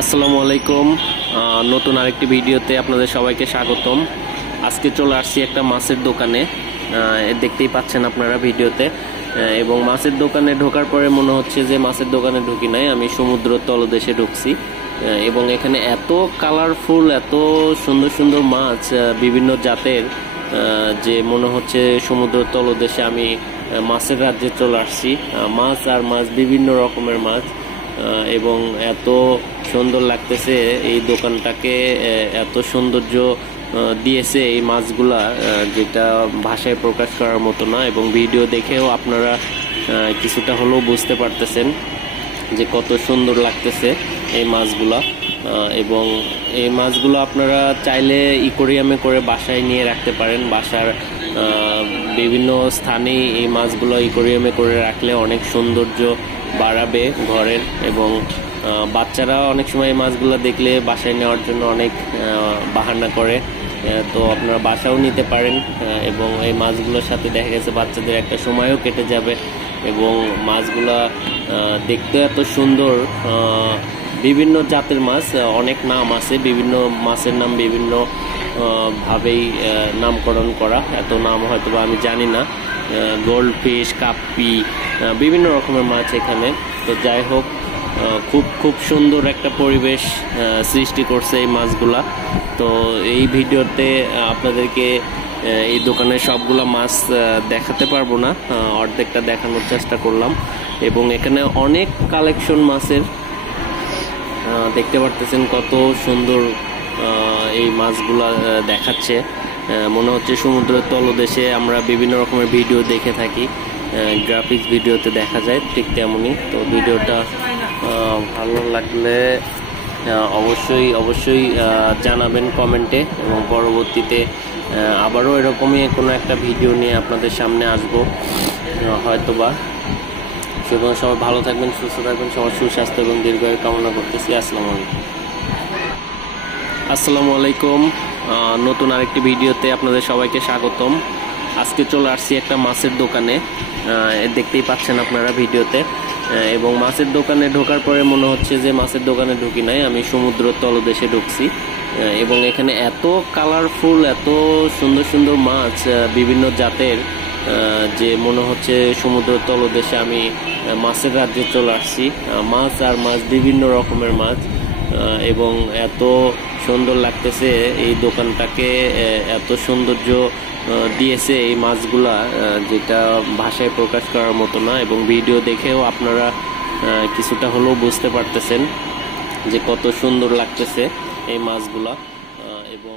আসসালামু আলাইকুম। নতুন আরেকটি ভিডিওতে আপনাদের সবাইকে স্বাগতম। আজকে চলে আসছি একটা মাছের দোকানে। দেখতেই পাচ্ছেন আপনারা ভিডিওতে। এবং মাছের দোকানে ঢোকার পরে মনে হচ্ছে যে মাছের দোকানে ঢুকি নাই, আমি সমুদ্র তলদেশে ঢুকছি। এবং এখানে এত কালারফুল, এত সুন্দর সুন্দর মাছ বিভিন্ন জাতের, যে মনে হচ্ছে সমুদ্র তলদেশে আমি মাছের রাজ্যে চলে আসছি। মাছ আর মাছ, বিভিন্ন রকমের মাছ, এবং এত সুন্দর লাগতেছে এই দোকানটাকে। এত সৌন্দর্য দিয়েছে এই মাছগুলা, যেটা ভাষায় প্রকাশ করার মতো না। এবং ভিডিও দেখেও আপনারা কিছুটা হলেও বুঝতে পারতেছেন যে কত সুন্দর লাগতেছে এই মাছগুলা। এবং এই মাছগুলো আপনারা চাইলে ইকোরিয়ামে করে বাসায় নিয়ে রাখতে পারেন। বাসার বিভিন্ন স্থানেই এই মাছগুলো ইকোরিয়ামে করে রাখলে অনেক সৌন্দর্য বাড়াবে ঘরের। এবং বাচ্চারা অনেক সময় এই মাছগুলো দেখলে বাসায় নেওয়ার জন্য অনেক বাহানা করে, তো আপনারা বাসাও নিতে পারেন। এবং এই মাছগুলোর সাথে দেখা গেছে বাচ্চাদের একটা সময়ও কেটে যাবে। এবং মাছগুলা দেখতে এত সুন্দর। বিভিন্ন জাতের মাছ, অনেক নাম আছে, বিভিন্ন মাছের নাম বিভিন্ন ভাবেই নামকরণ করা, এত নাম হয়তো বা আমি জানি না। গোল্ড ফিশ, কাপ্পি, বিভিন্ন রকমের মাছ এখানে। তো যাই হোক, খুব খুব সুন্দর একটা পরিবেশ সৃষ্টি করছে এই মাছগুলা। তো এই ভিডিওতে আপনাদেরকে এই দোকানের সবগুলা মাছ দেখাতে পারবো না, অর্ধেকটা দেখানোর চেষ্টা করলাম। এবং এখানে অনেক কালেকশন মাছের, দেখতে পারতেছেন কত সুন্দর এই মাছগুলা দেখাচ্ছে। মনে হচ্ছে সমুদ্রের তলদেশে আমরা বিভিন্ন রকমের ভিডিও দেখে থাকি, গ্রাফিক্স ভিডিওতে দেখা যায় ঠিক তেমনই। তো ভিডিওটা ভালো লাগলে অবশ্যই অবশ্যই জানাবেন কমেন্টে, এবং পরবর্তীতে আবারও এরকমই কোনো একটা ভিডিও নিয়ে আপনাদের সামনে আসবো হয়তোবা। সেজন্য সবাই ভালো থাকবেন, সুস্থ থাকবেন, সবার সুস্বাস্থ্য এবং দীর্ঘায়ু কামনা করতেছি। আসসালামু আলাইকুম। নতুন আরেকটি ভিডিওতে আপনাদের সবাইকে স্বাগতম। আজকে চলে আসছি একটা মাছের দোকানে। দেখতেই পাচ্ছেন আপনারা ভিডিওতে। এবং মাছের দোকানে ঢোকার পরে মনে হচ্ছে যে মাছের দোকানে ঢুকি নাই, আমি সমুদ্র তলদেশে ঢুকছি। এবং এখানে এত কালারফুল, এত সুন্দর সুন্দর মাছ বিভিন্ন জাতের, যে মনে হচ্ছে সমুদ্র তলদেশে আমি মাছের রাজ্যে চলে আসছি। মাছ আর মাছ, বিভিন্ন রকমের মাছ। এবং এত সুন্দর লাগতেছে এই দোকানটাকে, এত সৌন্দর্য দিয়েছে এই মাছগুলা, যেটা ভাষায় প্রকাশ করার মতো না। এবং ভিডিও দেখেও আপনারা কিছুটা হলেও বুঝতে পারতেছেন যে কত সুন্দর লাগতেছে এই মাছগুলা। এবং